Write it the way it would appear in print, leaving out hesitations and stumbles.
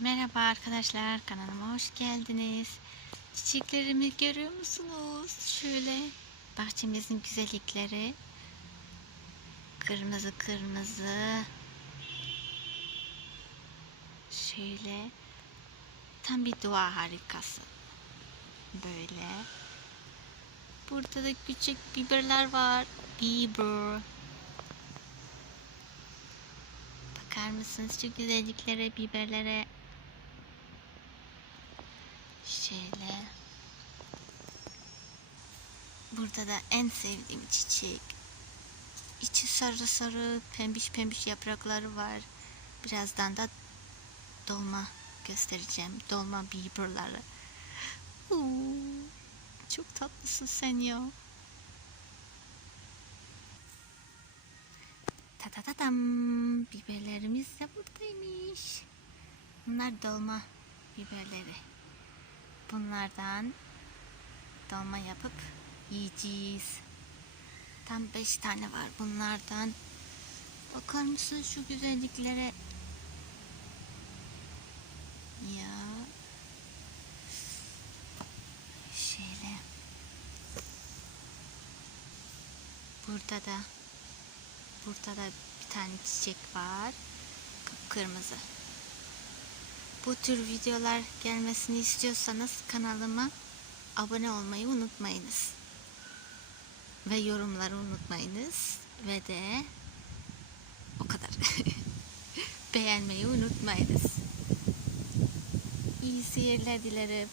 Merhaba arkadaşlar, kanalıma hoş geldiniz. Çiçeklerimi görüyor musunuz? Şöyle bahçemizin güzellikleri. Kırmızı kırmızı. Şöyle tam bir doğa harikası. Böyle. Burada da küçük biberler var. Biber. Bakar mısınız şu güzelliklere, biberlere? Şöyle. Burada da en sevdiğim çiçek. İçi sarı sarı, pembiş pembiş yaprakları var. Birazdan da dolma göstereceğim. Dolma biberleri. Çok tatlısın sen ya. Ta ta ta tam. Biberlerimiz de buradaymış. Bunlar dolma biberleri. Bunlardan dolma yapıp yiyeceğiz. Tam 5 tane var bunlardan. Bakar mısın şu güzelliklere? Ya. Şöyle. Burada da bir tane çiçek var. Kıpkırmızı. Bu tür videolar gelmesini istiyorsanız kanalıma abone olmayı unutmayınız. Ve yorumları unutmayınız. Ve de o kadar. Beğenmeyi unutmayınız. İyi seyirler dilerim.